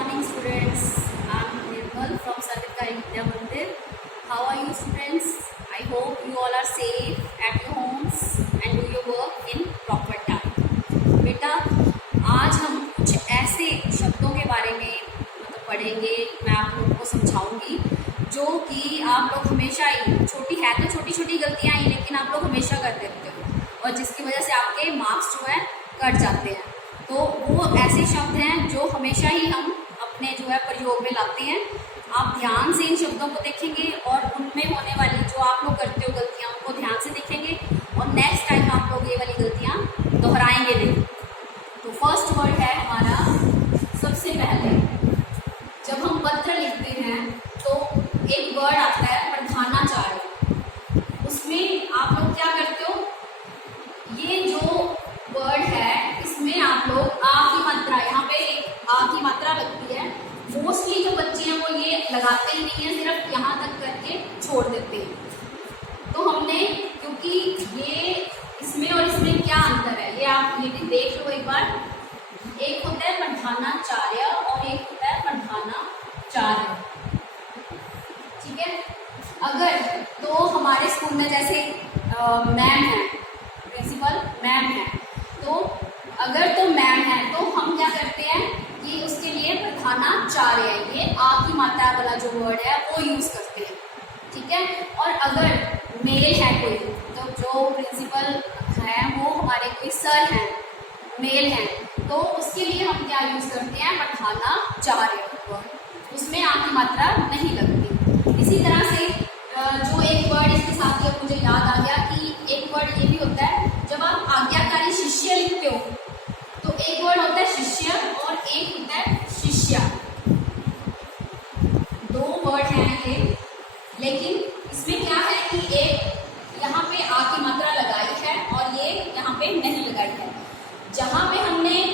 morning, students. I'm Nirmal from Sarvikari Vidya Mandir. How are you, students? I hope you all are safe at your homes and do your work in proper time. बेटा, आज हम कुछ ऐसे शब्दों के बारे में पढ़ेंगे, मैं आप लोगों को समझाऊंगी जो कि आप लोग हमेशा ही छोटी है तो छोटी छोटी गलतियां ही, लेकिन आप लोग हमेशा करते रहते हो और जिसकी वजह से आपके मार्क्स जो है कट जाते हैं। तो वो ऐसे शब्द हैं जो हमेशा ही हम अपने जो है प्रयोग में लाते हैं। आप ध्यान से इन शब्दों को देखेंगे और उनमें होने वाली जो आप लोग करते हो गलतियां उनको ध्यान से देखेंगे और नेक्स्ट टाइम आप लोग ये वाली गलतियां दोहराएंगे नहीं। तो फर्स्ट वर्ड है हमारा, सबसे पहले जब हम पत्र लिखते हैं तो एक वर्ड आता है प्रधानाचार्य। उसमें आप लोग क्या करते हो, ये जो वर्ड है इसमें आप लोग आ की मात्रा, यहाँ पे एक आ की मात्रा लगती है। मोस्टली जो बच्चे हैं वो ये लगाते ही नहीं है, सिर्फ यहाँ तक करके छोड़ देते हैं। तो हमने, क्योंकि ये इसमें और इसमें क्या अंतर है ये आप ये भी देख लो एक बार। एक होता है प्रधानाचार्य और एक होता है प्रधानाचार्य, ठीक है। अगर तो हमारे स्कूल में जैसे मैम है, प्रिंसिपल मैम है, तो अगर तो मैम है तो हम क्या करते हैं कि उसके लिए प्रधानाचार्य है, ये आ की मात्रा वाला जो वर्ड है वो यूज करते हैं, ठीक है। और अगर मेल है कोई, तो जो प्रिंसिपल है वो हमारे कोई सर हैं, मेल हैं, तो उसके लिए हम क्या यूज करते हैं, प्रधानाचार्य वर्ड, उसमें आ की मात्रा नहीं लगती। इसी तरह से जो एक वर्ड इसके साथ ये मुझे याद आ गया कि एक वर्ड ये भी होता है, जब आप आज्ञाकारी शिष्य लिखते हो तो एक वर्ड होता है शिष्य और एक होता है शिष्या। दो वर्ड हैं ये, लेकिन इसमें क्या है कि एक यहाँ पे आ की मात्रा लगाई है और ये यहाँ पे नहीं लगाई है। जहाँ पे हमने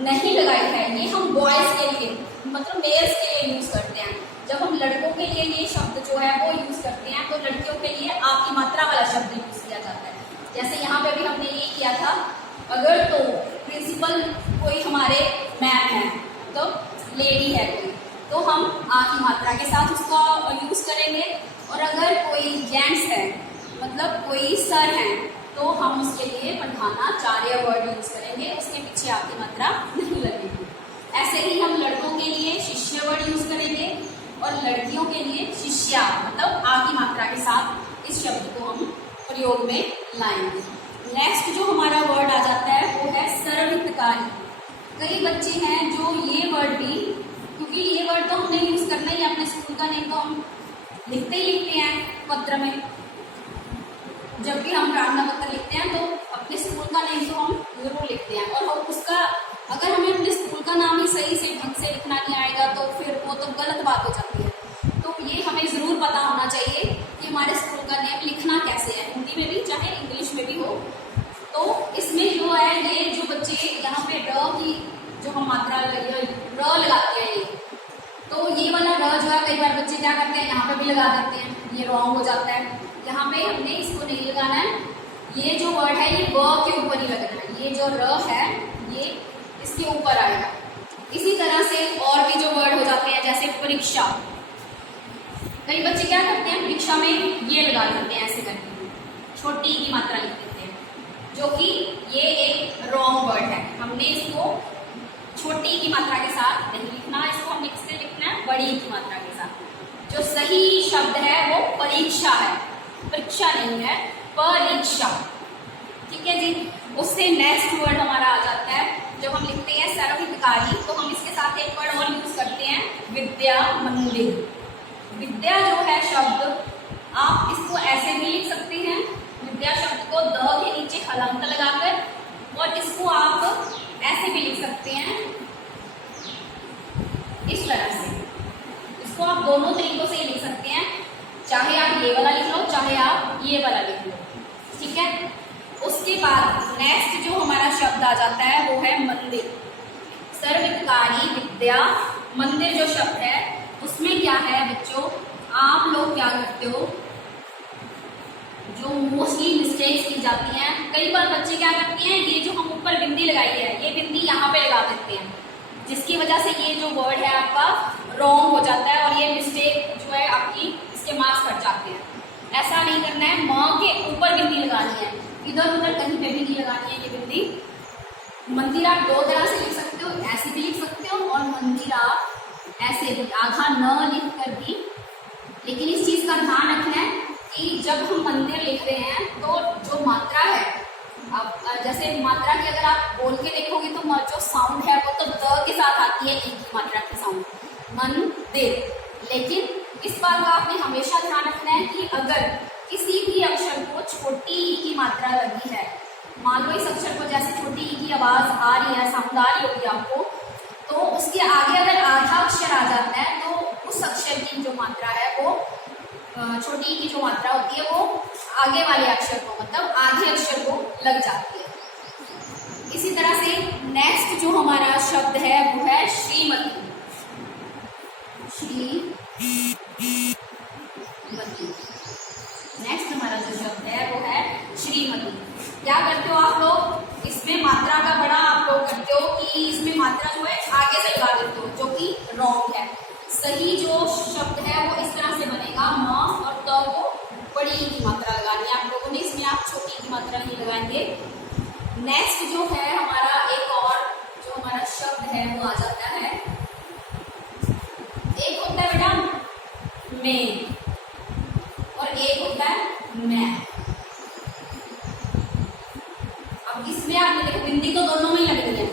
नहीं लगाई है ये हम बॉयज के लिए, मतलब मेल्स के लिए यूज करते हैं। जब हम लड़कों के लिए ये शब्द जो है वो यूज करते हैं तो लड़कियों के लिए आ की मात्रा वाला शब्द यूज किया जाता है। जैसे यहाँ पे भी हमने ये किया था, अगर तो प्रिंसिपल कोई हमारे मैम है, तो लेडी है कोई, तो हम आ की मात्रा के साथ उसका यूज करेंगे। और अगर कोई जेंट्स है, मतलब कोई सर है, तो हम उसके लिए प्रधानाचार्य वर्ड यूज करेंगे, उसके पीछे आ की मात्रा नहीं लगेगी। ऐसे ही हम लड़कों के लिए शिष्य वर्ड यूज करेंगे और लड़कियों के लिए शिष्या, मतलब आ की मात्रा के साथ इस शब्द को हम प्रयोग में लाएंगे। नेक्स्ट जो हमारा वर्ड आ जाता है वो है सर्वहितकारी। कई बच्चे हैं जो ये वर्ड भी, क्योंकि ये वर्ड तो हमने यूज करना ही, अपने स्कूल का नेम तो हम लिखते ही लिखते हैं पत्र में। जब भी हम प्रार्थना पत्र लिखते हैं तो अपने स्कूल का नेम तो हम जरूर लिखते हैं, और उसका अगर हमें अपने स्कूल का नाम ही सही से ढंग से लिखना नहीं आएगा तो फिर वो तो गलत बात हो जाती है। तो ये हमें जरूर पता होना चाहिए कि हमारे स्कूल का नेम लिखना कैसे है, हिंदी में भी चाहे इंग्लिश में भी हो। तो इसमें जो है ये जो बच्चे यहाँ पे र की जो हम मात्रा र लगाते हैं, तो ये वाला र जो है कई बार बच्चे क्या करते हैं यहाँ पे भी लगा देते हैं, ये रॉन्ग हो जाता है। यहाँ पे हमने इसको नहीं लगाना है, ये जो वर्ड है ये व के ऊपर ही लगना है, ये जो र है ये इसके ऊपर आएगा। इसी तरह से और भी जो वर्ड हो जाते हैं, जैसे परीक्षा, कई बच्चे क्या करते हैं परीक्षा में ये लगा देते हैं, ऐसे करके छोटी की मात्रा लिख देते हैं, जो कि ये एक रॉन्ग वर्ड है। हमने इसको छोटी की मात्रा के साथ नहीं लिखना, इसको हमने किससे लिखना है, बड़ी की मात्रा के साथ। जो सही शब्द है वो परीक्षा है, परीक्षा नहीं है, परीक्षा, ठीक है जी। उससे नेक्स्ट वर्ड हमारा आ जाता है, जब हम लिखते हैं सर्वहितकारी तो हम इसके साथ एक वर्ड और यूज करते हैं, विद्या मंदिर। विद्या जो है शब्द, आप इसको ऐसे भी लिख सकते हैं, विद्या शब्द को द के नीचे हलंत लगाकर, और इसको आप ऐसे भी लिख सकते हैं, इस तरह से। इसको आप दोनों तरीकों से ही लिख सकते हैं, चाहे आप ये वाला लिख लो चाहे आप ये वाला लिख लो, ठीक है। उसके बाद नेक्स्ट जो हमारा शब्द आ जाता है वो है मंदिर। सर्वहितकारी विद्या मंदिर जो शब्द है उसमें क्या है बच्चों, आप लोग क्या करते हो, जो मोस्टली मिस्टेक्स की जाती हैं, कई बार बच्चे क्या करते हैं, ये जो हम ऊपर बिंदी लगाई है ये बिंदी यहाँ पे लगा देते हैं, जिसकी वजह से ये जो वर्ड है आपका रॉन्ग हो जाता है और ये मिस्टेक जो है आपकी इसके मार्क्स कट जाते हैं। ऐसा नहीं करना है, म के ऊपर बिंदी लगानी है, इधर उधर कहीं पे भी नहीं लगानी है ये बिंदी। मंदिर आप दो तरह से लिख सकते हो, ऐसे भी लिख सकते हो और मंदिर आप ऐसे भी आधा न लिख कर भी। लेकिन इस चीज का ध्यान रखना है कि जब हम मंदिर लिख रहे हैं तो जो मात्रा है, अब जैसे मात्रा की अगर आप बोल के देखोगे तो जो साउंड है वो तो द के साथ आती है, एक ही मात्रा की साउंड मंदिर। लेकिन इस बात का आपने हमेशा ध्यान रखना है कि अगर किसी भी अक्षर को छोटी ई की मात्रा लगी है, मान लो इस अक्षर को जैसे छोटी ई की आवाज आ रही है, साउंड आ रही होगी आपको, तो उसके आगे अगर आधा अक्षर आ जाता है तो उस अक्षर की जो मात्रा है वो छोटी ई की जो मात्रा होती है वो आगे वाले अक्षर को, मतलब आधे अक्षर को लग जाती है। इसी तरह से नेक्स्ट जो हमारा शब्द है वो है श्रीमती। नेक्स्ट हमारा जो शब्द है वो है श्रीमती। क्या करते हो आप लोग, इसमें मात्रा का बड़ा आप लोग करते हो कि इसमें मात्रा जो है आगे से लगा देते हो, जो कि रॉन्ग है। सही जो शब्द है वो इस तरह से बनेगा, म और त को बड़ी ई की मात्रा लगानी है आप लोगों ने, इसमें आप छोटी ई की मात्रा नहीं लगाएंगे। नेक्स्ट जो है हमारा एक और जो हमारा शब्द है वो आ जाता है, एक होता है बेटा में और एक होता है मैं। अब इसमें आपने देखो बिंदी तो दोनों में ही लगनी है,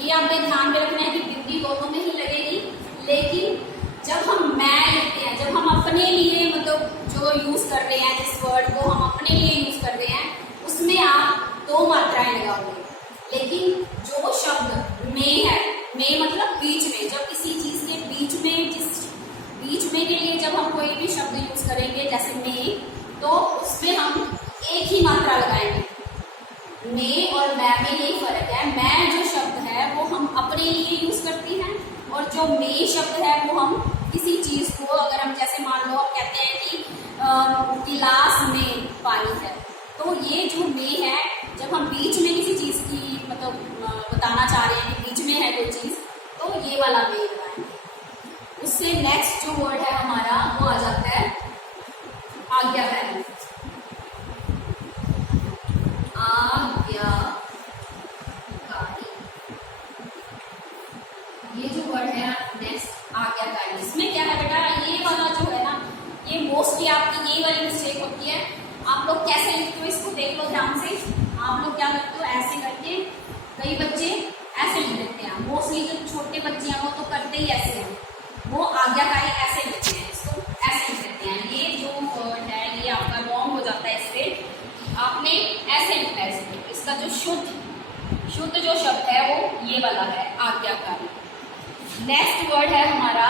ये आपने ध्यान में रखना है कि बिंदी दोनों में ही लगेगी। लेकिन जब हम मैं लिखते हैं, जब हम अपने लिए मतलब जो यूज कर रहे हैं, जिस वर्ड को हम अपने लिए यूज कर रहे हैं उसमें आप दो मात्राएं लगाओगे। लेकिन जो शब्द में है, में मतलब बीच में, जब किसी चीज के बीच में, जिस बीच में के लिए जब हम कोई भी शब्द यूज करेंगे जैसे में, तो उसमें हम एक ही मात्रा लगाएंगे। में और मैं में यही फर्क है, मैं जो शब्द है वो हम अपने लिए यूज करते हैं और जो में शब्द है वो हम किसी चीज को, अगर हम जैसे मान लो आप कहते हैं कि गिलास में पानी है, तो ये जो में है जब हम बीच में किसी चीज की मतलब बताना चाह रहे हैं कि बीच में है कोई चीज, तो ये वाला में लगाएंगे। उससे नेक्स्ट जो वर्ड है हमारा वो आ जाता है आज्ञाकारी। आज्ञाकारी, ये जो वर्ड है नेक्स्ट आज्ञाकारी। इसमें क्या है बेटा, ये वाला जो है ना, ये मोस्टली आपकी ये वाली मिस्टेक होती है। आप लोग कैसे लिखते हो इसको देख लो ध्यान से। आप लोग क्या करते हो, ऐसे करके, कई बच्चे ऐसे लिख देते हैं, मोस्टली जो छोटे बच्चे हैं वो तो करते ही ऐसे हैं, वो आज्ञाकारी ऐसे लिखते हैं, इसको ऐसे लिख देते हैं। ये जो वर्ड है ये आपका रॉन्ग हो जाता है, इससे आपने ऐसे लिखना है इसमें। इसका जो शुद्ध जो शब्द है वो ये वाला है, आज्ञाकारी। नेक्स्ट वर्ड है हमारा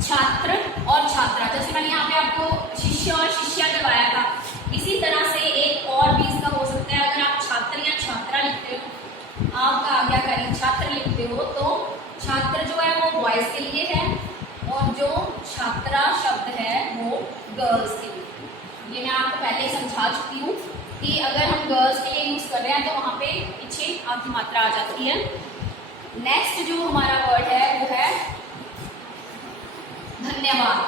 छात्र और छात्रा। जैसे मैंने यहाँ पे आपको शिष्य और शिष्या करवाया था, इसी तरह से एक और भी इसका हो सकता है। अगर आप छात्र या छात्रा लिखते हो, आपका आज्ञाकारी छात्र लिखते हो, तो छात्र जो है वो बॉयज के लिए है और जो छात्रा शब्द है वो गर्ल्स के लिए। ये मैं आपको पहले ही समझा चुकी हूँ कि अगर हम गर्ल्स के लिए यूज कर रहे हैं तो वहाँ पे पीछे आधी मात्रा आ जाती है। नेक्स्ट जो हमारा वर्ड है वो है धन्यवाद।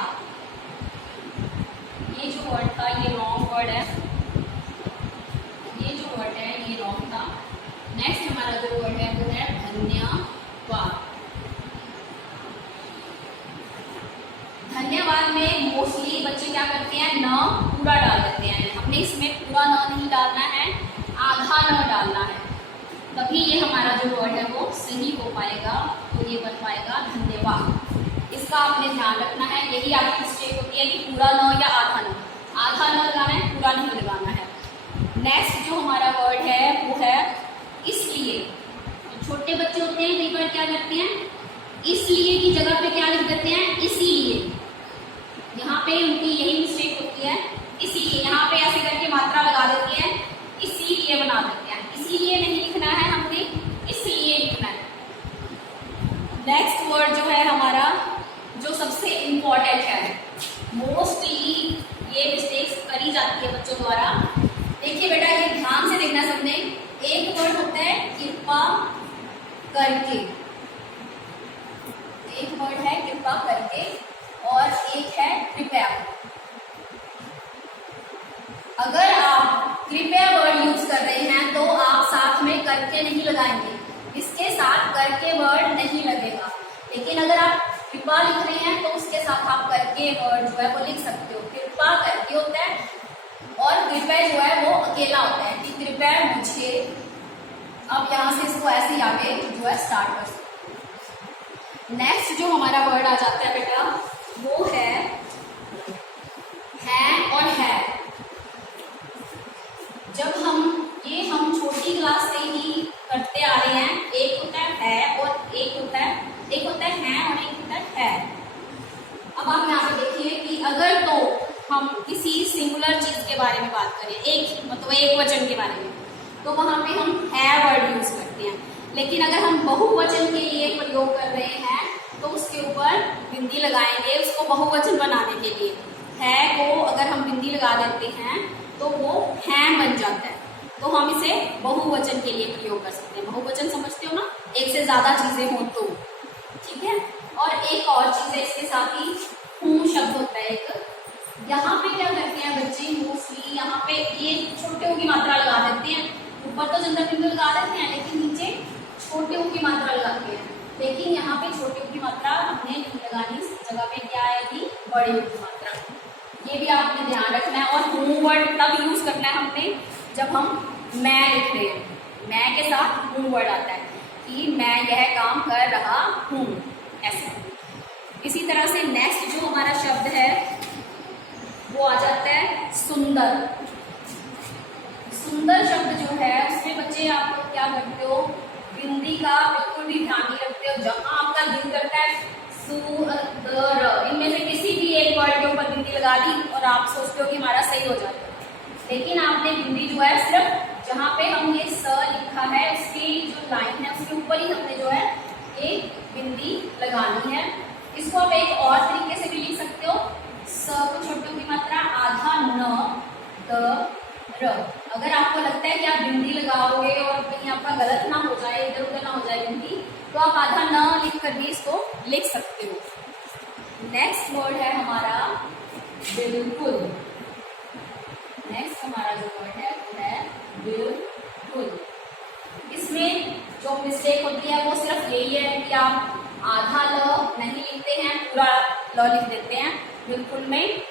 ये जो वर्ड था ये रॉन्ग वर्ड है, ये जो वर्ड है ये रॉन्ग था। नेक्स्ट हमारा जो वर्ड है वो है धन्यवाद। धन्यवाद में मोस्टली बच्चे क्या करते हैं, न पूरा डाल देते हैं। हमने इसमें पूरा न नहीं डालना है, आधा न डालना है, तभी ये हमारा जो वर्ड है वो सही हो पाएगा, तो ये बन पाएगा धन्यवाद। इसका आपने ध्यान रखना है, यही आपकी मिस्टेक होती है कि पूरा न या आधा न, आधा न लगाना है, पूरा नहीं लगाना है। नेक्स्ट जो हमारा वर्ड है वो है इसलिए। तो छोटे बच्चे होते हैं कई बार क्या करते हैं, इसलिए की जगह पे क्या लिख देते हैं, इसीलिए। यहाँ पे उनकी यही मिस्टेक होती है, इसीलिए यहाँ पे ऐसे करके मात्रा लगा देते हैं, इसीलिए बना देते हैं। इसीलिए नहीं लिखना है हमने, इसलिए लिखना है। नेक्स्ट वर्ड जो है हमारा, जो सबसे इम्पोर्टेंट है, मोस्टली ये मिस्टेक्स करी जाती है बच्चों द्वारा। देखिए बेटा, ये ध्यान से देखना सबने। एक वर्ड होता है कृपा करके, एक वर्ड है कृपा करके और एक है कृपया। अगर आप कृपया वर्ड यूज कर रहे हैं तो आप साथ में करके नहीं लगाएंगे, इसके साथ करके वर्ड नहीं लगेगा। लेकिन अगर आप कृपा लिख रहे हैं तो उसके साथ आप करके वर्ड जो है वो लिख सकते हो। कृपा करके होता है और कृपया जो है वो अकेला होता है कि कृपया मुझे। अब यहाँ से इसको ऐसे ही आगे जो है स्टार्ट कर सकते। नेक्स्ट जो हमारा वर्ड आ जाता है बेटा वो है और है। जब हम छोटी क्लास से ही करते आ रहे हैं, एक होता है और एक होता है और एक होता है। अब आप यहाँ पे देखिए कि अगर तो हम किसी सिंगुलर चीज के बारे में बात करें, एक वचन के बारे में, तो वहां पे हम है वर्ड यूज करते हैं। लेकिन अगर हम बहुवचन के लिए प्रयोग कर रहे हैं तो उसके ऊपर बिंदी लगाएंगे, उसको बहुवचन बनाने के लिए। है को अगर हम बिंदी लगा देते हैं तो वो हैं बन जाता है, तो हम इसे बहुवचन के लिए प्रयोग कर सकते हैं। बहुवचन समझते हो ना, एक से ज्यादा चीजें हो तो, ठीक है। और एक और चीज है इसके साथ ही, हूं शब्द होता है एक। यहाँ पे क्या करते हैं बच्चे मोस्टली, यहाँ पे ये छोटे ऊ की मात्रा लगा देते हैं। ऊपर तो जंतर बिंदु लगा देते हैं लेकिन नीचे छोटे ऊ की मात्रा लगाते हैं। लेकिन यहाँ पे छोटे ऊ की मात्रा हमने नहीं लगानी, इस जगह पे क्या आएगी, बड़े ऊ की मात्रा। ये भी आपने ध्यान रखना है। और हूं वर्ड तब यूज करना है हमने जब हम मैं लिख रहे हैं, मैं के साथ हूं वर्ड आता है कि मैं यह काम कर रहा हूं, ऐसे। इसी तरह से नेक्स्ट जो हमारा शब्द है वो आ जाता है सुंदर। सुंदर शब्द जो है उसमें बच्चे आप लोग क्या करते हो, बिंदी का बिल्कुल भी ध्यान नहीं रखते हो। जहां आपका दिल करता है सुंदर, इनमें से किसी भी एक वर्ड के ऊपर बिंदी लगा दी और आप सोचते हो कि हमारा सही हो जाता है। लेकिन आपने बिंदी जो है सिर्फ जहां पे हमने स लिखा है उसकी जो लाइन है उसके ऊपर ही हमने जो है एक बिंदी लगानी है। इसको आप एक और तरीके से भी लिख सकते हो, स को छोटे की मात्रा आधा न द र। अगर आपको लगता है कि आप बिंदी लगाओगे और कहीं आपका गलत ना हो जाए, इधर उधर ना हो जाए बिंदी, तो आप आधा न लिख कर भी इसको लिख सकते हो। नेक्स्ट वर्ड है हमारा बिल्कुल। नेक्स्ट हमारा जो वर्ड है वो है बिल्कुल। इसमें जो मिस्टेक होती है वो सिर्फ यही है कि आप आधा ल नहीं लिखते हैं, पूरा ल लिख देते हैं। बिल्कुल में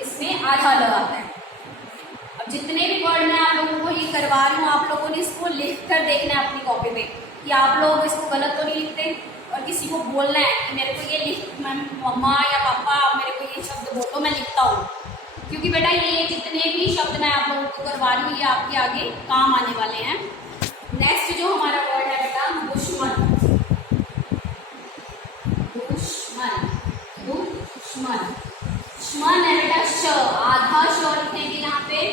इसमें आधा ल आता है। अब जितने भी वर्ड मैं आप लोगों को ये करवा रही हूँ, आप लोगों ने इसको लिख कर देखना है अपनी कॉपी पे कि आप लोग इसको गलत तो नहीं लिखते। और किसी को बोलना है कि मेरे को ये लिख, मम्मा या पापा आप मेरे को ये शब्द बोलो, मैं लिखता हूँ। क्योंकि बेटा ये जितने भी शब्द मैं आप लोगों को करवा रही हूँ ये आपके आगे काम आने वाले हैं। नेक्स्ट जो हमारा वर्ड है बेटा दुश्मन। दुश्मन, दुश्मन, दुश्मन है बेटा श, आधा श लिखेंगे यहाँ पे,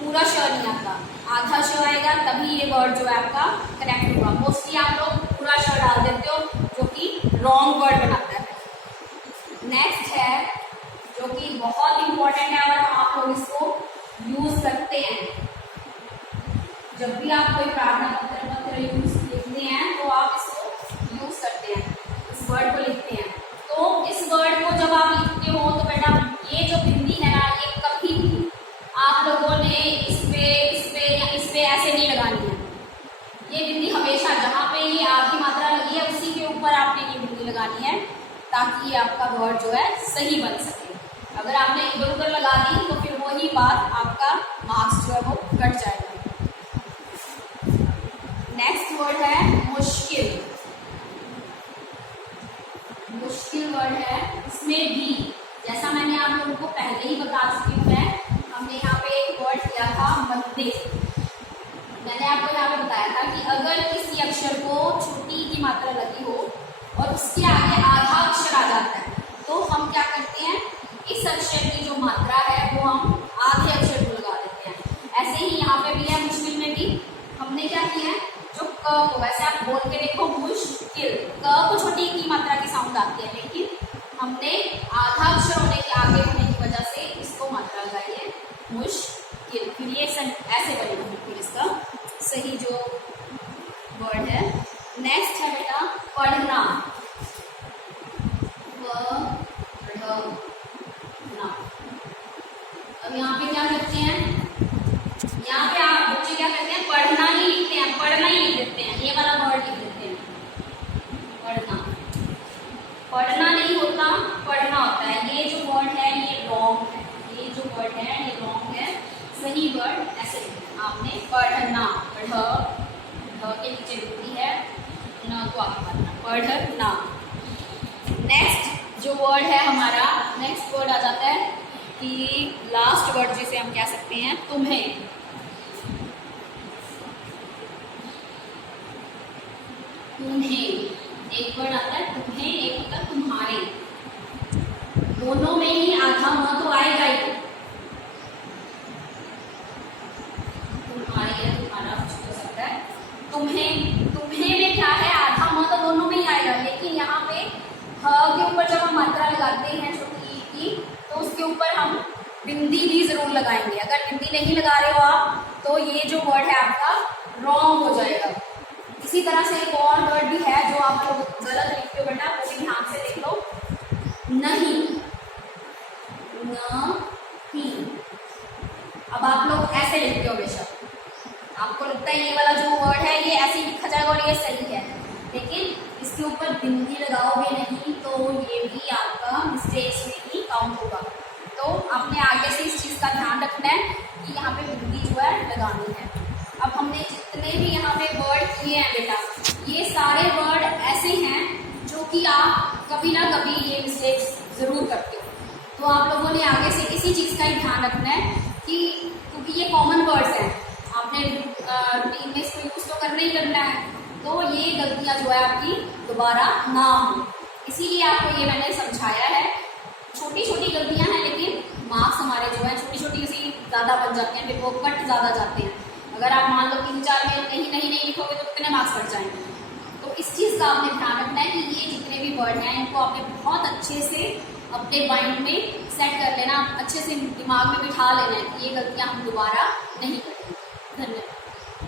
पूरा श नहीं आता, आधा श आएगा तभी ये वर्ड जो है आपका करेक्ट होगा। मोस्टली आप लोग पूरा श डाल देते हो जो कि रॉन्ग वर्ड बनाता है। नेक्स्ट है जो कि बहुत इंपॉर्टेंट है और आप लोग इसको यूज करते हैं जब भी आप कोई प्रार्थना पत्र यूज लिखते हैं तो आप इसको यूज करते हैं, इस वर्ड को लिखते हैं। तो इस वर्ड को जब आप लिखते हो तो बेटा ये जो बिंदी है ना, ये कभी भी आप लोगों ने इस पे ऐसे नहीं लगानी है। ये बिंदी हमेशा जहाँ पे ये आधी मात्रा लगी है उसी के ऊपर आपने ये बिंदी लगानी है ताकि ये आपका वर्ड जो है सही बन सके। अगर आपने इधर उधर लगा दी तो फिर वही बात आपका मार्क्स जो है वो कट जाएगा। नेक्स्ट वर्ड है मुश्किल। मुश्किल वर्ड है, इसमें भी जैसा मैंने आप लोगों को पहले ही बता चुकी हूँ मैं, हमने यहाँ पे एक वर्ड किया था मंदिर। मैंने आपको यहाँ पे बताया था कि अगर किसी अक्षर को छोटी की मात्रा लगी हो और उसके आगे आधा अक्षर आ जाता है तो हम क्या करते हैं, इस अक्षर की जो मात्रा है वो हम आधे अक्षर को लगा देते हैं। ऐसे ही यहाँ पे भी है, मुश्किल में भी हमने क्या किया है, जो क को, वैसे आप बोल के देखो मुश्किल, क को छोटी की मात्रा की साउंड आती है लेकिन हमने आधा अक्षर होने के आगे होने की वजह से इसको मात्रा लगाई है मुश्किल। फिर ये ऐसे बनेगा फिर इसका सही जो वर्ड है। नेक्स्ट है बेटा पढ़ना। पढ़ना नहीं होता, पढ़ना होता है। ये जो वर्ड है ये रॉन्ग है, ये जो वर्ड है ये रॉन्ग है। सही वर्ड ऐसे लिखना आपने, पढ़ना, ढ के नीचे बिंदी है, न को आगे पढ़ना, पढ़ना। नेक्स्ट जो वर्ड है हमारा, नेक्स्ट वर्ड आ जाता है कि लास्ट वर्ड जिसे हम कह सकते हैं तुम्हें। तुम्हें एक वर्ड आता है तुम्हें, एक होता है तुम्हारे। दोनों में ही आधा म तो आएगा ही, तुम्हारे या तुम्हारा कुछ हो सकता है। तुम्हें, तुम्हें में क्या है, आधा म तो दोनों में ही आएगा, लेकिन यहाँ पे ह के ऊपर जब हम मात्रा लगाते हैं छोटी ई की, तो उसके ऊपर हम बिंदी भी जरूर लगाएंगे। अगर बिंदी नहीं लगा रहे हो आप तो ये जो वर्ड है आपका रॉन्ग हो जाएगा। इसी तरह से एक और वर्ड भी है जो आप लोग गलत लिखते हो बेटा, वो भी ध्यान से देख लो। नहीं, नहीं। अब आप लोग ऐसे लिखते हो, बेशक आपको लगता है ये वाला जो वर्ड है ये ऐसे लिखा जाएगा और ये सही है, लेकिन इसके ऊपर बिंदी लगाओगे नहीं तो ये भी आपका मिस्टेक्स में ही काउंट होगा। तो आपने आगे से इस चीज़ का ध्यान रखना है कि यहाँ पे बिंदी जो है लगानी है। अब हमने जितने भी यहाँ पे वर्ड किए हैं बेटा, ये सारे वर्ड ऐसे हैं जो कि आप कभी ना कभी ये मिस्टेक्स ज़रूर करते हो। तो आप लोगों ने आगे से इसी चीज़ का ही ध्यान रखना है कि क्योंकि ये कॉमन वर्ड्स हैं, आपने रूटीन में इसको यूज़ तो करना ही करना है, तो ये गलतियाँ जो है आपकी दोबारा ना हो, इसीलिए आपको ये मैंने समझाया है। छोटी छोटी गलतियाँ हैं, लेकिन मार्क्स हमारे जो है छोटी छोटी उसी ज़्यादा बन जाते हैं, फिर वो कट ज़्यादा जाते हैं। अगर आप मान लो 3-4 में नहीं लिखोगे तो कितने मार्क्स कट जाएंगे। तो इस चीज़ का आपने ध्यान रखना है कि ये जितने भी वर्ड हैं इनको आपने बहुत अच्छे से अपने माइंड में सेट कर लेना, अच्छे से दिमाग में बिठा लेना है कि ये गलतियाँ हम दोबारा नहीं करेंगे। धन्यवाद।